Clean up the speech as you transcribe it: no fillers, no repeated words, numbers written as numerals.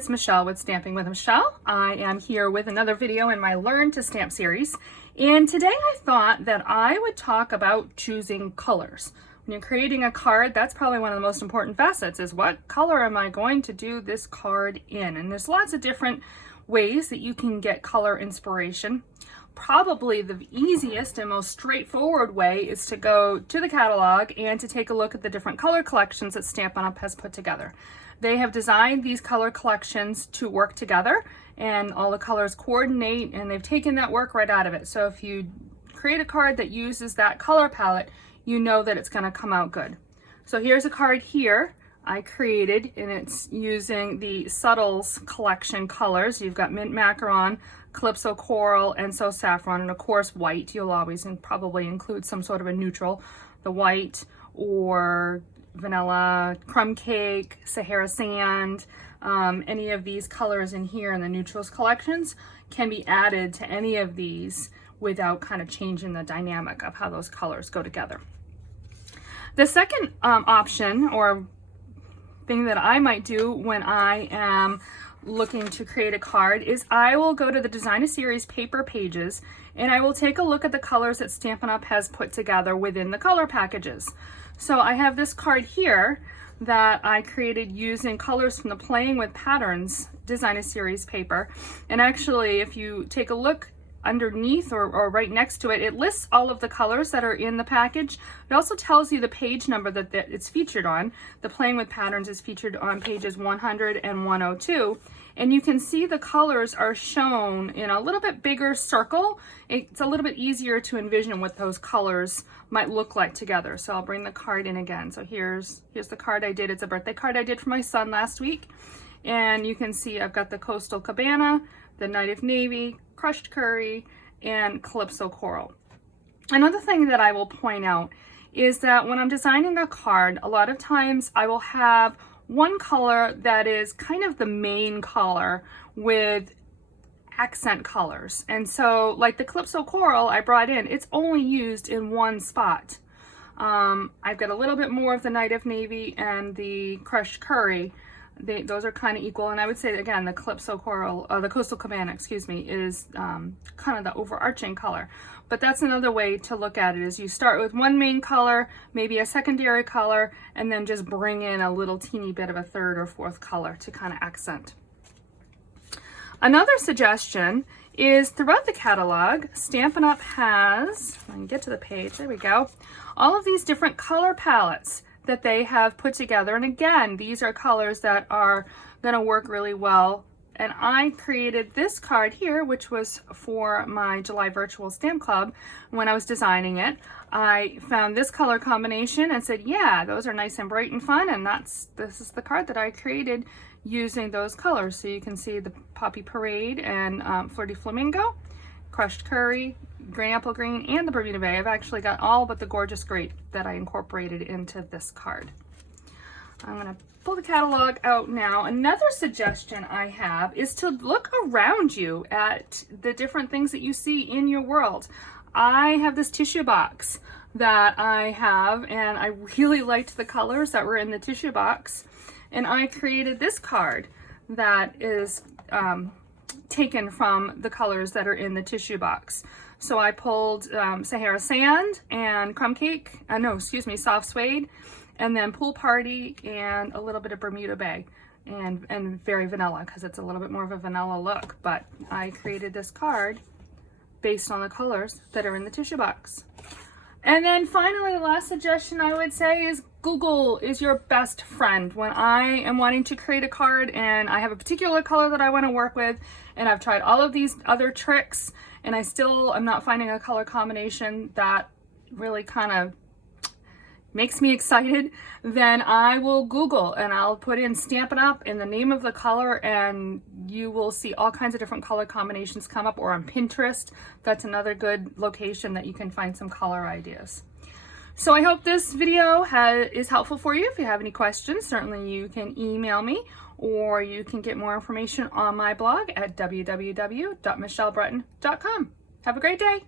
it's Michelle with Stamping with Michelle. I am here with another video in my Learn to Stamp series. And today I thought that I would talk about choosing colors. When you're creating a card, that's probably one of the most important facets, is what color am I going to do this card in? And there's lots of different ways that you can get color inspiration. Probably the easiest and most straightforward way is to go to the catalog and to take a look at the different color collections that Stampin' Up! Has put together. They have designed these color collections to work together, and all the colors coordinate, and they've taken that work right out of it. So if you create a card that uses that color palette, you know that it's going to come out good. So here's a card here I created, and it's using the Subtles collection colors. You've got Mint Macaron, Calypso Coral, and So Saffron, and of course white. You'll always probably include some sort of a neutral, the white or vanilla, crumb cake, Sahara sand. Any of these colors in here in the neutrals collections can be added to any of these without kind of changing the dynamic of how those colors go together. The second option or thing that I might do when I am looking to create a card is I will go to the Design a Series paper pages and I will take a look at the colors that Stampin' Up! Has put together within the color packages. So I have this card here that I created using colors from the Playing with Patterns Design a Series paper. And actually, if you take a look underneath or right next to it, it lists all of the colors that are in the package. It also tells you the page number that it's featured on. The Playing with Patterns is featured on pages 100 and 102. And you can see the colors are shown in a little bit bigger circle. It's a little bit easier to envision what those colors might look like together. So I'll bring the card in again. So here's the card I did. It's a birthday card I did for my son last week. And you can see I've got the Coastal Cabana, the Night of Navy, Crushed Curry, and Calypso Coral. Another thing that I will point out is that when I'm designing a card, a lot of times I will have one color that is kind of the main color with accent colors. And so like the Calypso Coral I brought in, it's only used in one spot. I've got a little bit more of the Night of Navy and the Crushed Curry. Those are kind of equal, and I would say that, again, the Calypso Coral, the Coastal Cabana, excuse me, is kind of the overarching color. But that's another way to look at it, is you start with one main color, maybe a secondary color, and then just bring in a little teeny bit of a third or fourth color to kind of accent. Another suggestion is throughout the catalog, Stampin' Up! Has, I can get to the page, there we go, all of these different color palettes that they have put together. And again, these are colors that are going to work really well. And I created this card here, which was for my July Virtual Stamp Club. When I was designing it, I found this color combination and said, yeah, those are nice and bright and fun. And this is the card that I created using those colors. So you can see the Poppy Parade and Flirty Flamingo, Crushed Curry, Green Apple Green, and the Bermuda Bay. I've actually got all but the Gorgeous Grape that I incorporated into this card. I'm going to pull the catalog out now. Another suggestion I have is to look around you at the different things that you see in your world. I have this tissue box that I have, and I really liked the colors that were in the tissue box. And I created this card that is taken from the colors that are in the tissue box. So I pulled Sahara Sand and Crumb Cake, Soft Suede, and then Pool Party and a little bit of Bermuda Bay, and very vanilla because it's a little bit more of a vanilla look. But I created this card based on the colors that are in the tissue box. And then finally, the last suggestion I would say is Google is your best friend. When I am wanting to create a card and I have a particular color that I want to work with, and I've tried all of these other tricks, and I still am not finding a color combination that really kind of makes me excited, then I will Google and I'll put in Stampin' Up! In the name of the color, and you will see all kinds of different color combinations come up. Or on Pinterest, that's another good location that you can find some color ideas. So I hope this video is helpful for you. If you have any questions, certainly you can email me, or you can get more information on my blog at www.michellebreton.com. Have a great day.